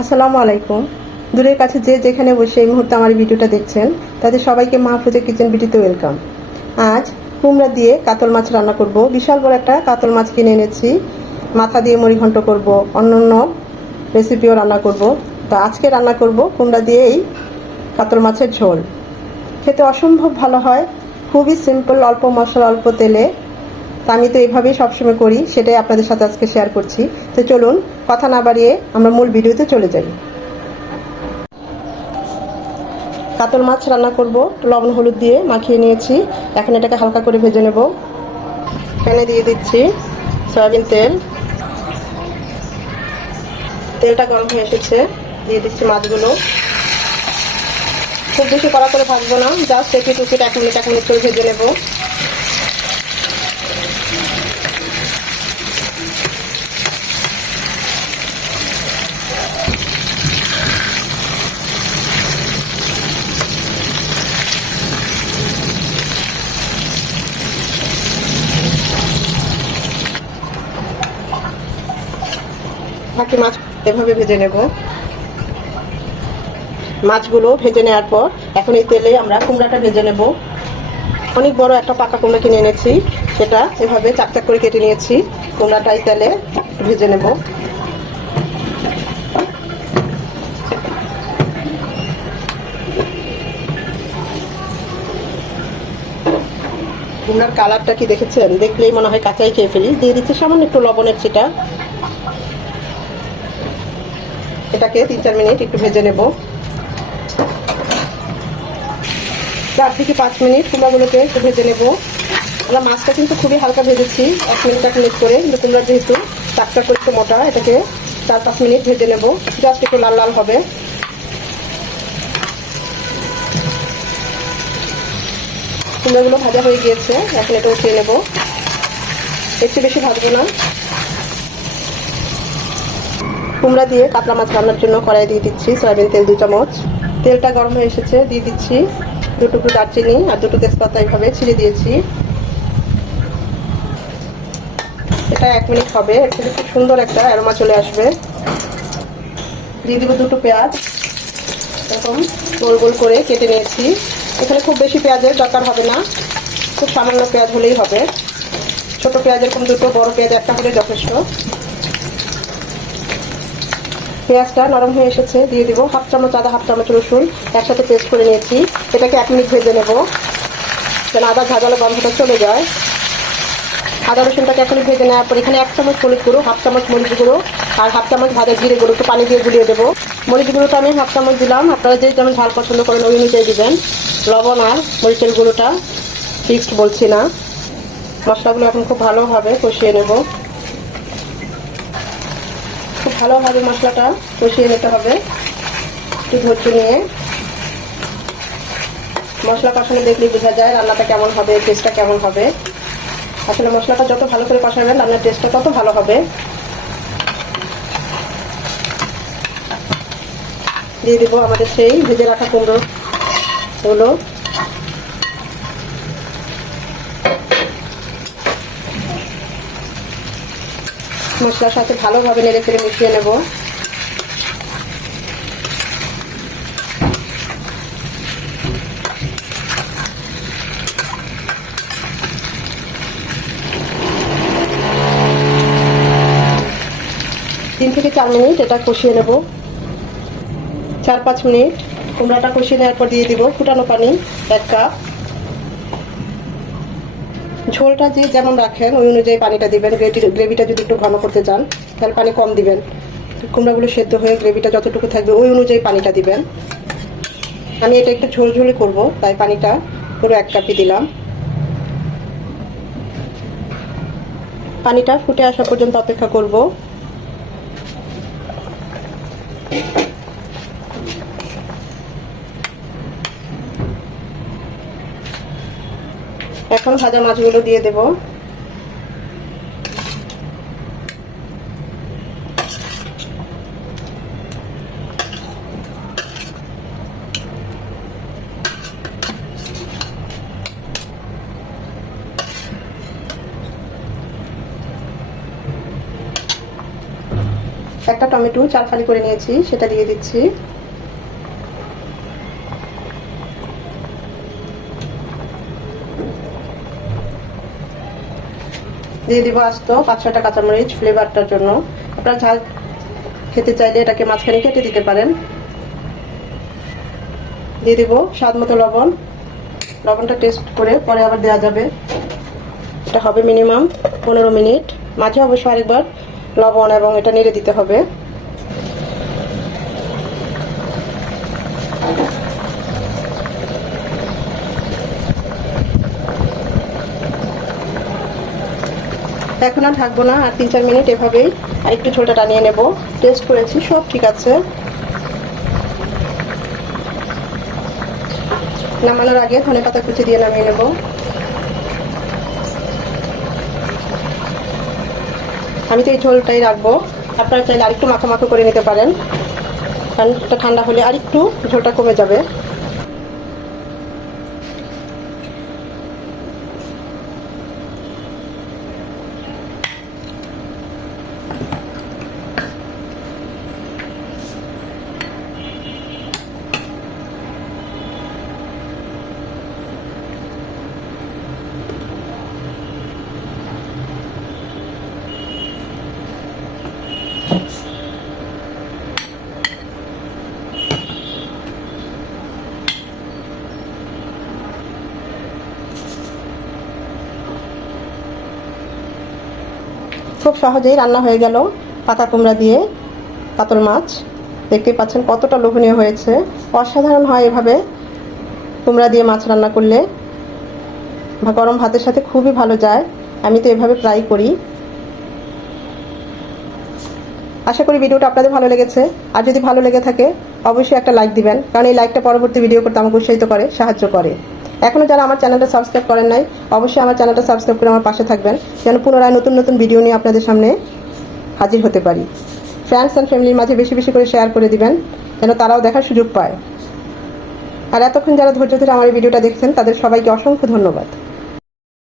আসসালামু আলাইকুম। দূরের কাছে যে যেখানে বসে এই মুহূর্তে আমার ভিডিওটা দেখছেন, তাদের সবাইকে মাহফুজের কিচেন ভিডিওতে ওয়েলকাম। আজ কুমড়া দিয়ে কাতল মাছ রান্না করব। বিশাল বড় একটা কাতল মাছ কিনে এনেছি। মাথা দিয়ে মুড়ি ঘন্ট করব। অন্য অন্য রেসিপিও রান্না করব। তো আজকে রান্না করব কুমড়া দিয়ে এই কাতল মাছের ঝোল। খেতে অসম্ভব ভালো হয়। খুবই সিম্পল অল্প মশলা, অল্প তেলে তা আমি তো এইভাবেই সবসময় করি, সেটাই আপনাদের সাথে আজকে শেয়ার করছি। তো চলুন, কথা না বাড়িয়ে আমরা মূল ভিডিওতে চলে যাই। কাতল মাছ রান্না করব, লবণ, হলুদ দিয়ে মাখিয়ে নিয়েছি। এখন এটাকে হালকা করে ভেজে নেব। প্যানে দিয়ে দিচ্ছি সয়াবিন তেল। তেলটা গরম হয়ে এসেছে, দিয়ে দিচ্ছি মাছগুলো। খুব বেশি কড়া করে ভাজবো না, জাস্ট একটু টুকিট এক মিনিট এক মিনিট করে ভেজে নেব। বাকি মাছ এভাবে ভেজে নেব। মাছগুলো ভেজে নেওয়ার পর এখন এই তেলে আমরা কুমড়াটা ভেজে নেব। অনেক বড় একটা পাকা কুমড়া কিনে এনেছি, সেটা এভাবে চাক চাক করে কেটে নিয়েছি। কুমড়াটা এই তেলে ভেজে নেব। কুমড়ার কালারটা কি দেখেছেন? দেখলেই মনে হয় কাঁচাই খেয়ে ফেলি। দিয়ে দিচ্ছি সামান্য একটু লবণের ছিটা। এটাকে তিন, চার মিনিট একটু ভেজে নেব। চার থেকে পাঁচ মিনিট কুমড়াগুলোকে একটু ভেজে নেব। আমরা মাছটা কিন্তু খুবই হালকা ভেজেছি, এক মিনিট এক মিনিট করে। কিন্তু কুমড়া যেহেতু চাকটা করে একটু মোটা, এটাকে চার, পাঁচ মিনিট ভেজে নেব। জাস্ট একটু লাল লাল হবে। কুমড়াগুলো ভাজা হয়ে গিয়েছে, এখন এটা উঠিয়ে নেব। একটু বেশি ভাজবো না। কুমড়া দিয়ে কাতলা মাছ রান্নার জন্য কড়াই দিয়ে দিচ্ছি, সয়াবিন তেল দু চামচ। তেলটা গরম হয়ে এসেছে, দিয়ে দিচ্ছি দুটুকু দারচিনি আর দুটো তেজপাতা এইভাবে ছিঁড়ে দিয়েছি। এটা এক মিনিট হবে থেকে খুব সুন্দর একটা অ্যারোমা চলে আসবে। দিয়ে দিব দুটো পেঁয়াজ, এরকম গোল গোল করে কেটে নিয়েছি। এখানে খুব বেশি পেঁয়াজের দরকার হবে না, খুব সামান্য পেঁয়াজ হলেই হবে। ছোট পেঁয়াজ এরকম দুটো, বড় পেঁয়াজ একটা হলে যথেষ্ট। পেঁয়াজটা নরম হয়ে এসেছে, দিয়ে দিব হাফ চামচ আদা, হাফ চামচ রসুন, একসাথে পেস্ট করে নিয়েছি। এটাকে এক মিনিট ভেজে নেব। যেন আদা ঝাঁঝালো গন্ধটা চলে যায়। আদা রসুনটাকে মিনিট ভেজে নেওয়ার পর এখানে এক চামচ হলুদ গুঁড়ো, হাফ চামচ মরিচ গুঁড়ো আর হাফ চামচ ভাজা জিরে গুঁড়ো একটু পানি দিয়ে গুলিয়ে দেবো। মরিচ গুঁড়োটা আমি হাফ চামচ দিলাম। আপনারা যে যেমন ঝাল পছন্দ করেন ওই অনুযায়ী দিবেন। লবণ আর মরিচের গুঁড়োটা ফিক্সড বলছি না। মশলাগুলো এখন খুব ভালোভাবে কষিয়ে নেব। ভালোভাবে মশলাটা, কষিয়ে নিতে হবে। একটু ধৈর্য নিয়ে। মশলা কষানো দেখলেই বোঝা যায় রান্নাটা কেমন হবে টেস্টটা কেমন হবে। আসলে মশলাটা যত ভালো করে কষাবেন, রান্নার টেস্টটা তত ভালো হবে। দিয়ে দেবো আমাদের সেই ভেজে রাখা কুমড়ো ওগুলো মশলার সাথে ভালোভাবে নেড়ে ফেড়ে মিশিয়ে নেব। তিন থেকে চার মিনিট এটা কষিয়ে নেব। চার পাঁচ মিনিট। কুমড়াটা কষিয়ে নেওয়ার পর দিয়ে দিব ফুটানো পানি, এক কাপ। ঝোলটা যে যেমন রাখেন, ওই অনুযায়ী পানিটা দিবেন। গ্রেভিটা যদি একটু ঘন করতে চান, তাহলে পানি কম দিবেন। কুমড়াগুলো সেদ্ধ হয়ে গ্রেভিটা যতটুকু থাকবে, ওই অনুযায়ী পানিটা দিবেন। আমি এটা একটু ঝোল ঝোলই করব, তাই পানিটা পুরো এক কাপই দিলাম। পানিটা ফুটে আসা পর্যন্ত অপেক্ষা করব। এখন ভাজা মাছগুলো দিয়ে দেব। একটা টমেটো চার ফালি করে নিয়েছি সেটা দিয়ে দিচ্ছি। দিয়ে দিব আস্ত, পাঁচ ছটা কাঁচামরিচ ফ্লেভারটার জন্য। আপনারা ঝাল খেতে চাইলে এটাকে মাঝখানে কেটে দিতে পারেন। দিয়ে দিব স্বাদ মতো লবণ। লবণটা টেস্ট করে পরে আবার দেওয়া যাবে। এটা হবে মিনিমাম পনেরো মিনিট। মাঝে অবশ্যই আরেকবার লবণ এবং এটা নেড়ে দিতে হবে। এখন আর থাকব না, আর তিন চার মিনিট এভাবেই আর একটু ঝোলটা টানিয়ে নেব। টেস্ট করেছি, সব ঠিক আছে। নামানোর আগে ধনে পাতা কুচি দিয়ে নামিয়ে নেব। আমি তো এই ঝোলটাই রাখব। আপনারা চাইলে আরেকটু মাখো মাখো করে নিতে পারেন। কারণ ঠান্ডা হলে আরেকটু ঝোলটা কমে যাবে। খুব সহজেই রান্না হয়ে গেল পাতা কুমড়া দিয়ে কাতল মাছ। দেখতে পাচ্ছেন কতটা লোভনীয় হয়েছে। অসাধারণ হয় এভাবে কুমড়া দিয়ে মাছ রান্না করলে। গরম ভাতের সাথে খুবই ভালো যায়। আমি তো এভাবে ট্রাই করি। আশা করি ভিডিওটা আপনাদের ভালো লেগেছে। আর যদি ভালো লেগে থাকে, অবশ্যই একটা লাইক দিবেন। কারণ এই লাইকটা পরবর্তী ভিডিও করতে আমাকে উৎসাহিত করে, সাহায্য করে। এখনও যারা আমার চ্যানেলটা সাবস্ক্রাইব করেন নাই, অবশ্যই আমার চ্যানেলটা সাবস্ক্রাইব করে আমার পাশে থাকবেন, যেন পুনরায় নতুন নতুন ভিডিও নিয়ে আপনাদের সামনে হাজির হতে পারি। ফ্রেন্ডস অ্যান্ড ফ্যামিলির মাঝে বেশি বেশি করে শেয়ার করে দিবেন, যেন তারাও দেখার সুযোগ পায়। আর এতক্ষণ যারা ধৈর্য ধরে আমার এই ভিডিওটা দেখছেন, তাদের সবাইকে অসংখ্য ধন্যবাদ।